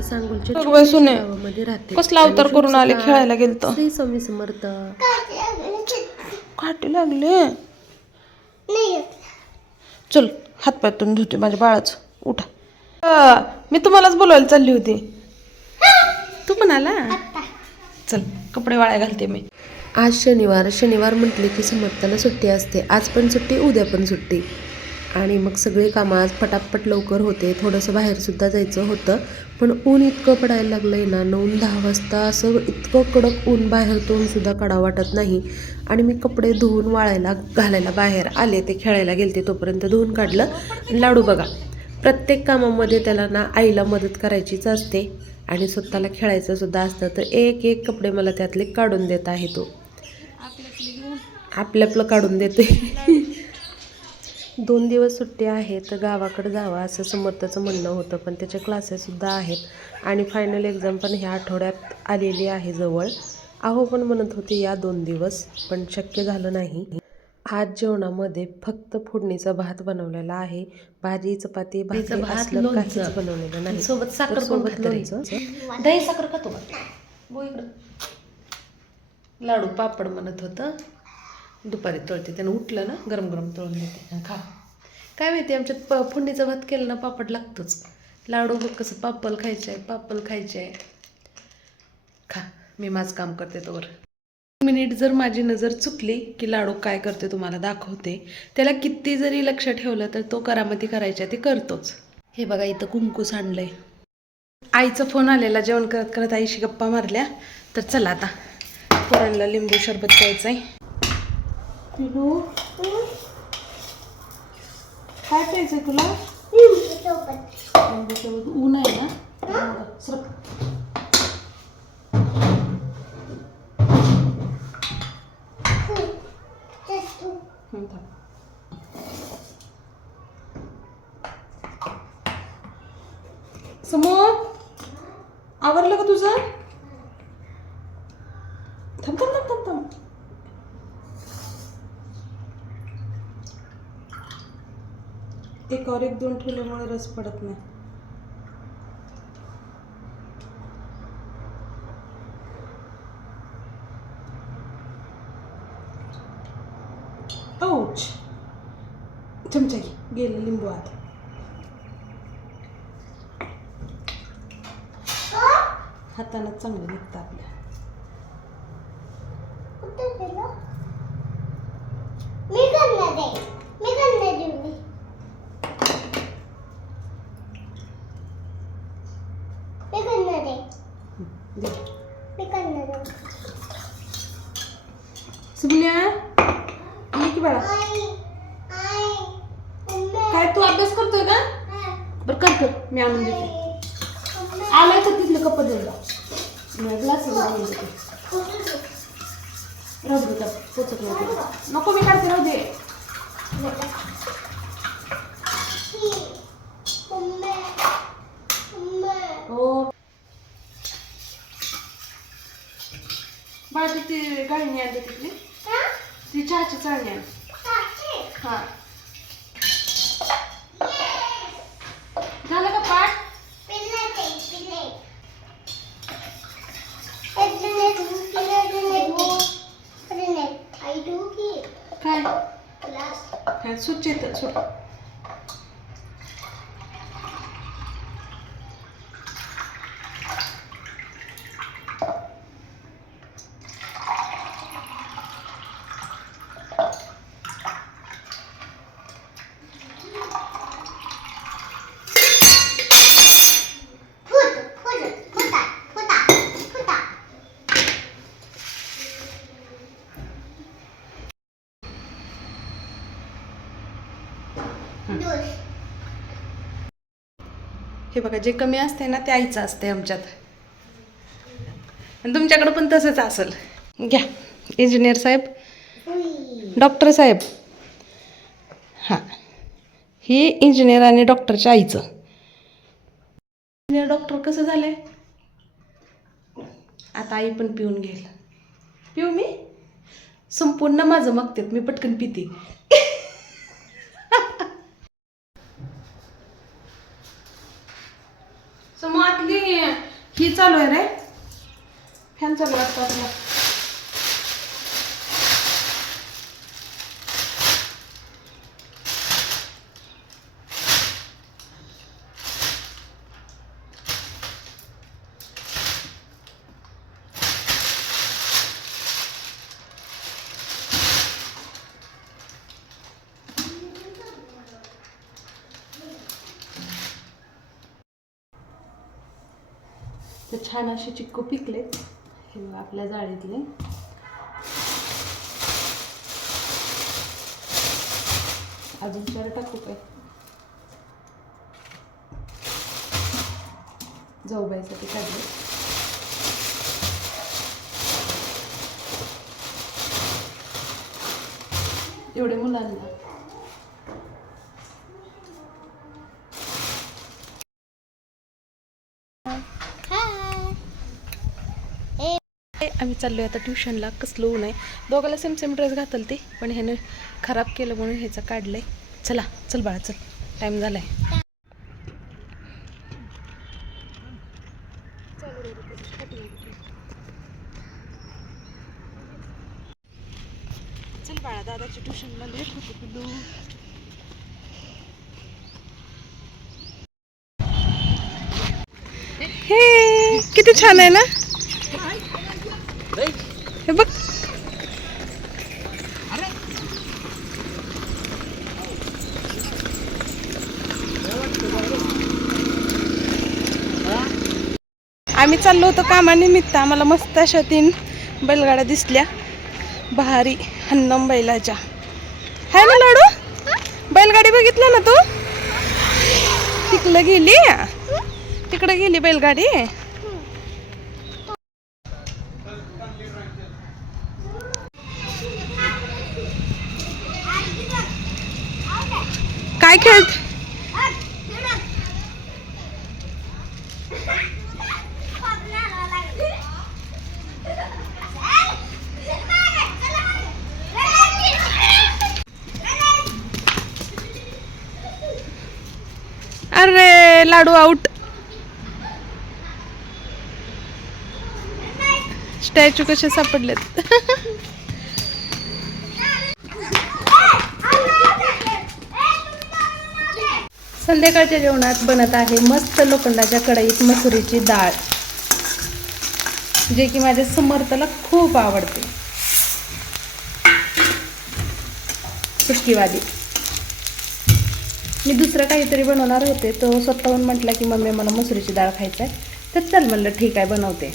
ही सांगोलच्या गावामध्ये राहते. कसला अवतार करून आले, खेळायला गेलतो. श्री स्वामी समर्थ. काटे लागले. चल हातपाय तोंड धुते माझ्या बाळाचं. उठा. मी तुम्हालाच बोलवायला चालली होती. तू पण आला. चल कपडे वाळ्या घालते मी. आज शनिवार म्हटले की समर्थाला सुट्टी असते. आज पण सुट्टी, उद्या पण सुट्टी. आणि मग सगळे कामं आज पटापट लवकर होते. थोडंसं बाहेरसुद्धा जायचं होतं, पण ऊन इतकं पडायला लागलं आहे ना. 9-10 वाजता असं इतकं कडक ऊन, बाहेर तोंडसुद्धा काढा वाटत नाही. आणि मी कपडे धुवून वाळायला घालायला बाहेर आले. ते खेळायला गेलते तोपर्यंत धुवून काढलं. लाडू बघा, प्रत्येक कामामध्ये त्याला ना आईला मदत करायचीच असते आणि स्वतःला खेळायचं सुद्धा असतं. तर एक एक कपडे मला त्यातले काढून देत आहे. तो आपलं काढून देते. 2 दिवस सुट्टी आहे तर गावाकडे जावं असं समर्थचं म्हणणं होतं, पण त्याचे क्लासेससुद्धा आहेत आणि फायनल एक्झाम पण ह्या आठवड्यात आलेली आहे जवळ. अहो पण म्हणत होते या 2 दिवस, पण शक्य झालं नाही. आज जेवणामध्ये फक्त फोडणीचा भात बनवलेला आहे. भाजी चपाती भाकरी असलं काहीच बनवलेलं नाही. सोबत साखर सोबत लोणचं. दही साखर खातो. लाडू पापड म्हणत होतं. दुपारी तळते, त्यानं उठलं ना गरम गरम तळून देते. खा. काय माहिती आमच्यात फोडणीचा भात केलं ना पापड लागतोच. लाडू बघ कसं पापल खायचे आहे, पापल खायचे आहे. खा, मी माझं काम करते तोवर. मिनिट जर माझी नजर चुकली की लाडू काय करते तुम्हाला दाखवते. त्याला किती जरी लक्ष ठेवलं तर तो करामती करायच्या ते करतोच. हे बघा इथं कुंकू सांडलंय. आईचा फोन आलेला, जेवण करत करत आईशी गप्पा मारल्या. तर चला आता पोरांना लिंबू सरबत प्यायचं आहे. काय प्यायचंय तुला? लिंबू सरबत. ऊन आहे ना. समोर आवरलं का तुझं? थांब थांब थांब थांब थांब. एकावर एक 2 ठेवल्यामुळे रस पडत नाही. औच, चमचा गेलं लिंबू आत. हातानं चांगलं निघतं आपल्या. सुबल्या ये की बाळा. काय तू अभ्यास करतोय का? बरं कर, मी आणून देते. आलाय तर तिथलं कप देऊन जा. ग्लास रबडू का पोचत नाही. नको मी काढते, राहू दे. हो बाळा ती गाळणी आणते तिथली, ती चहाची चाळणी आहे. हा झालं का पाठ? काय स्वच्छ येतं सोड. हे बघा, जे कमी असते ना ते आईचं असते आमच्यात. आणि तुमच्याकडं पण तसंच असेल. घ्या इंजिनियर साहेब, डॉक्टर साहेब. हां, ही इंजिनियर आणि डॉक्टरच्या आईचं. इंजिनियर डॉक्टर कसं झालंय आता आई पण पिऊन घेईल. पिऊ मी संपूर्ण माझं मागतात, मी पटकन पिते. समोर आतली चालू आहे रे, फॅन चालू असतो आपला. तर छान असे चिक्कू पिकलेत हे बघा आपल्या जाळीतले. अजून 4 टाकू काय? जाऊबाईसाठी काढले. एवढे मुलांना आम्ही चाललोय आता ट्युशनला. कसलं ऊन आहे. दोघाला सेम सेम ड्रेस घातल ते, पण ह्यानं खराब केलं म्हणून ह्याचं काढलंय. चला चल बाळा चल, टाइम झालाय. चल बाळा, दादाची ट्युशनला लेट होते पिल्लू. हे किती छान आहे ना, हे बघ. आम्ही चाललो होतो कामानिमित्त. आम्हाला मस्त अशा 3 बैलगाड्या दिसल्या भारी, हन्नम बैलाच्या. हाय ना लाडू, बैलगाडी बघितलं ना तू? तिकडे गेली, तिकडे गेली बैलगाडी. काय खेळत? अरे लाडू आउट. स्टॅच्यू कसे सापडलेत. संध्याकाळच्या जेवणात बनत आहे मस्त लोखंडाच्या कढईत मसुरीची डाळ, जे की माझ्या समर्थला खूप आवडते. सुटकीवाली. मी दुसरं काहीतरी बनवणार होते, तो स्वतःहून म्हटला की मम्मी मला मसुरीची डाळ खायचं आहे. तर चल म्हणलं ठीक आहे बनवते.